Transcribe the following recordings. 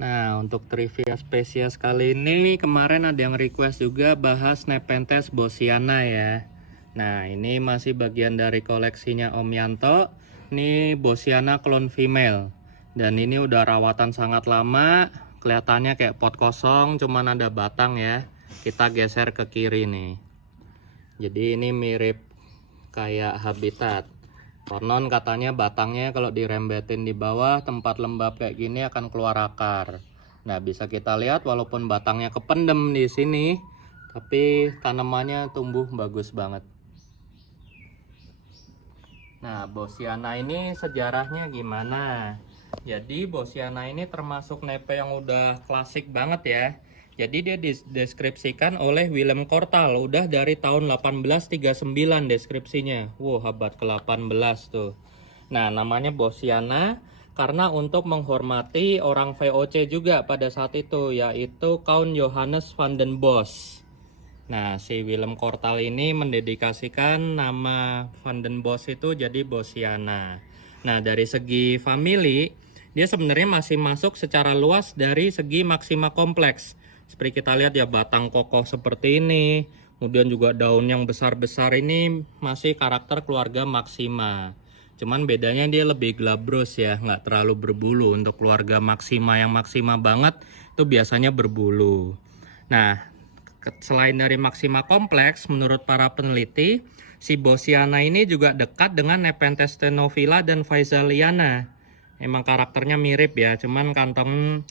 Nah, untuk trivia spesies kali ini kemarin ada yang request juga bahas Nepenthes bosiana ya. Nah, ini masih bagian dari koleksinya Om Yanto. Ini bosiana clone female. Dan ini udah rawatan sangat lama. Kelihatannya kayak pot kosong, cuman ada batang ya. Kita geser ke kiri nih. Jadi ini mirip kayak habitat. Konon katanya batangnya kalau dirembetin di bawah tempat lembab kayak gini akan keluar akar. Nah, bisa kita lihat walaupun batangnya kependem di sini, tapi tanamannya tumbuh bagus banget. Nah, bosiana ini sejarahnya gimana? Jadi bosiana ini termasuk nepe yang udah klasik banget ya. Jadi dia dideskripsikan oleh Willem Kortal udah dari tahun 1839 deskripsinya. Wow, abad ke-18 tuh. Nah, namanya bosiana karena untuk menghormati orang VOC juga pada saat itu, yaitu Count Johannes van den Bos. Nah, si Willem Kortal ini mendedikasikan nama van den Bos itu jadi bosiana. Nah, dari segi family, dia sebenarnya masih masuk secara luas dari segi maksima kompleks. Seperti kita lihat ya, batang kokoh seperti ini, kemudian juga daun yang besar-besar ini masih karakter keluarga maksima. Cuman bedanya dia lebih glabrous ya, nggak terlalu berbulu. Untuk keluarga maksima yang maksima banget itu biasanya berbulu. Nah, selain dari maksima kompleks, menurut para peneliti, si bosiana ini juga dekat dengan Nepenthes stenophila dan Phaisaliana. Emang karakternya mirip ya, cuman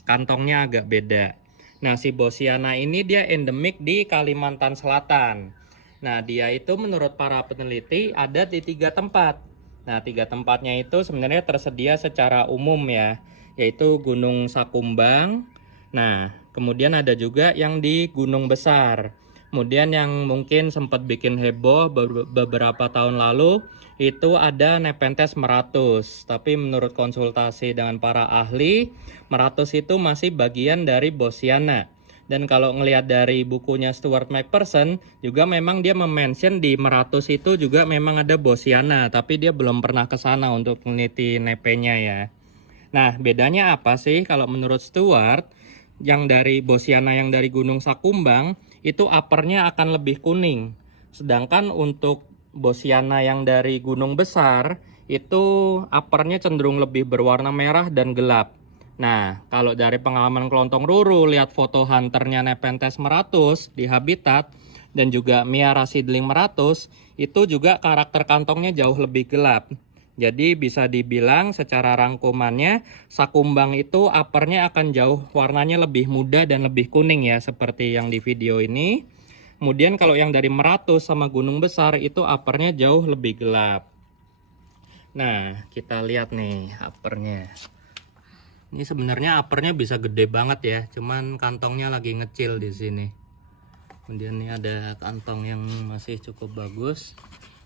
kantongnya agak beda. Nah, si bosiana ini dia endemik di Kalimantan Selatan. Nah, dia itu menurut para peneliti ada di 3 tempat. Nah, 3 tempatnya itu sebenarnya tersedia secara umum ya, yaitu Gunung Sakumbang. Nah, kemudian ada juga yang di Gunung Besar. Kemudian yang mungkin sempat bikin heboh beberapa tahun lalu itu ada Nepenthes meratus. Tapi menurut konsultasi dengan para ahli, meratus itu masih bagian dari bosiana. Dan kalau ngelihat dari bukunya Stuart McPherson, juga memang dia memention di meratus itu juga memang ada bosiana, tapi dia belum pernah ke sana untuk meneliti nepenya ya. Nah, bedanya apa sih kalau menurut Stuart? Yang dari bosiana yang dari Gunung Sakumbang itu uppernya akan lebih kuning. Sedangkan untuk bosiana yang dari Gunung Besar itu uppernya cenderung lebih berwarna merah dan gelap. Nah, kalau dari pengalaman kelontong Ruru, lihat foto hunternya Nepenthes meratus di habitat dan juga Miara seedling meratus, itu juga karakter kantongnya jauh lebih gelap. Jadi bisa dibilang secara rangkumannya, Sakumbang itu uppernya akan jauh warnanya lebih muda dan lebih kuning ya, seperti yang di video ini. Kemudian kalau yang dari Meratus sama Gunung Besar itu uppernya jauh lebih gelap. Nah, kita lihat nih uppernya. Ini sebenarnya uppernya bisa gede banget ya, cuman kantongnya lagi ngecil di sini. Kemudian ini ada kantong yang masih cukup bagus.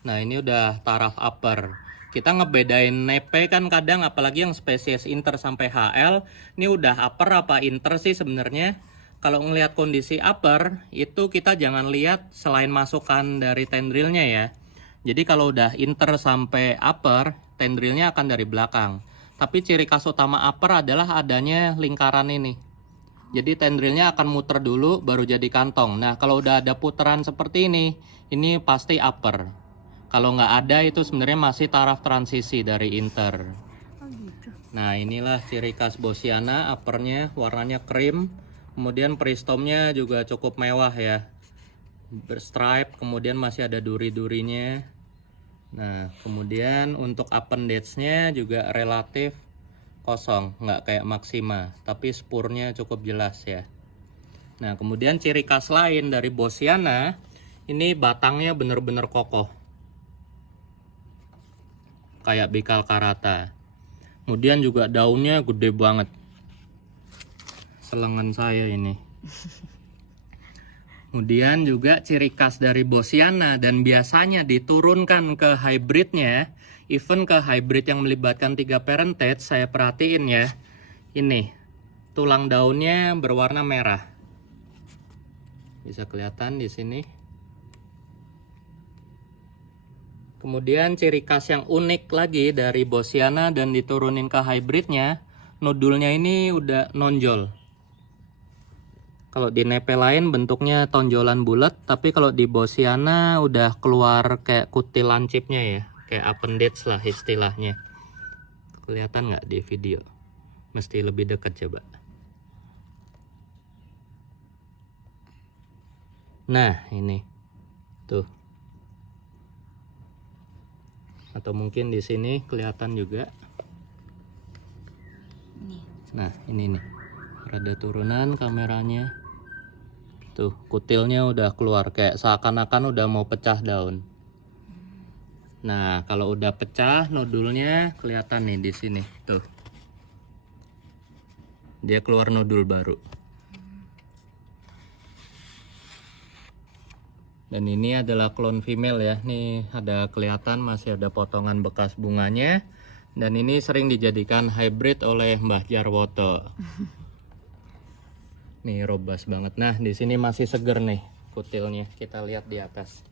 Nah, ini udah taraf upper. Kita ngebedain nepe kan kadang, apalagi yang spesies inter sampai HL, ini udah upper apa inter sih sebenarnya. Kalau ngelihat kondisi upper, itu kita jangan lihat selain masukan dari tendrilnya ya. Jadi kalau udah inter sampai upper, tendrilnya akan dari belakang. Tapi ciri khas utama upper adalah adanya lingkaran ini. Jadi tendrilnya akan muter dulu baru jadi kantong. Nah, kalau udah ada putaran seperti ini pasti upper. Kalau nggak ada itu sebenarnya masih taraf transisi dari inter. Nah, inilah ciri khas bosiana, uppernya warnanya krim. Kemudian peristomnya juga cukup mewah ya. Berstripe, kemudian masih ada duri-durinya. Nah, kemudian untuk appendage-nya juga relatif kosong, nggak kayak maksima, tapi spurnya cukup jelas ya. Nah, kemudian ciri khas lain dari bosiana, ini batangnya bener-bener kokoh, kayak bikal karata. Kemudian juga daunnya gede banget, selengan saya ini. Kemudian juga ciri khas dari bosiana dan biasanya diturunkan ke hybridnya, even ke hybrid yang melibatkan 3 parentage, saya perhatiin ya, ini tulang daunnya berwarna merah, bisa kelihatan di sini. Kemudian ciri khas yang unik lagi dari bosiana dan diturunin ke hybridnya, nodulnya ini udah nonjol. Kalau di nepe lain bentuknya tonjolan bulat, tapi kalau di Bosciana udah keluar kayak kutil lancipnya ya, kayak appendage lah istilahnya. Kelihatan nggak di video? Mesti lebih dekat coba. Nah ini tuh, atau mungkin di sini kelihatan juga. Nah ini nih, rada turunan kameranya. Tuh, kutilnya udah keluar kayak seakan-akan udah mau pecah daun. Nah, kalau udah pecah nodulnya kelihatan nih di sini. Tuh. Dia keluar nodul baru. Dan ini adalah clone female ya. Nih ada kelihatan masih ada potongan bekas bunganya. Dan ini sering dijadikan hybrid oleh Mbah Jarwoto. Nih robust banget. Nah, di sini masih seger nih kutilnya. Kita lihat di atas.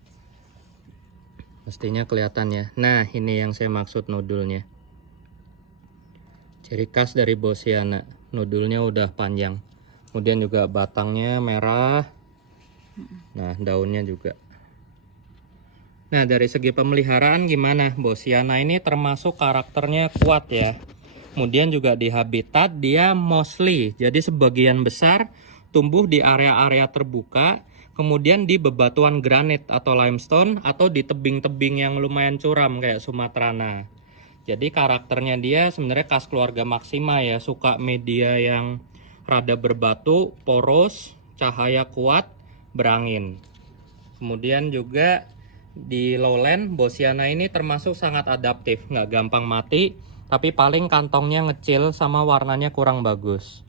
Mestinya kelihatan ya. Nah, ini yang saya maksud nodulnya. Ciri khas dari Bosciana. Nodulnya udah panjang. Kemudian juga batangnya merah. Nah, daunnya juga. Nah, dari segi pemeliharaan gimana? Bosciana ini termasuk karakternya kuat ya. Kemudian juga di habitat dia mostly, jadi sebagian besar tumbuh di area-area terbuka, kemudian di bebatuan granit atau limestone, atau di tebing-tebing yang lumayan curam kayak Sumatrana. Jadi karakternya dia sebenarnya khas keluarga Maxima ya, suka media yang rada berbatu, poros, cahaya kuat, berangin. Kemudian juga di lowland, Bosciana ini termasuk sangat adaptif, nggak gampang mati. Tapi paling kantongnya ngecil sama warnanya kurang bagus.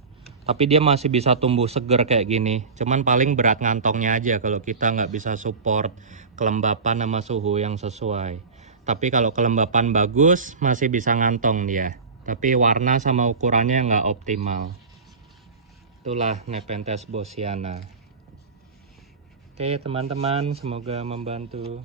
Tapi dia masih bisa tumbuh seger kayak gini. Cuman paling berat ngantongnya aja kalau kita nggak bisa support kelembapan sama suhu yang sesuai. Tapi kalau kelembapan bagus masih bisa ngantong dia. Tapi warna sama ukurannya nggak optimal. Itulah Nepenthes Bosciana. Oke teman-teman, semoga membantu.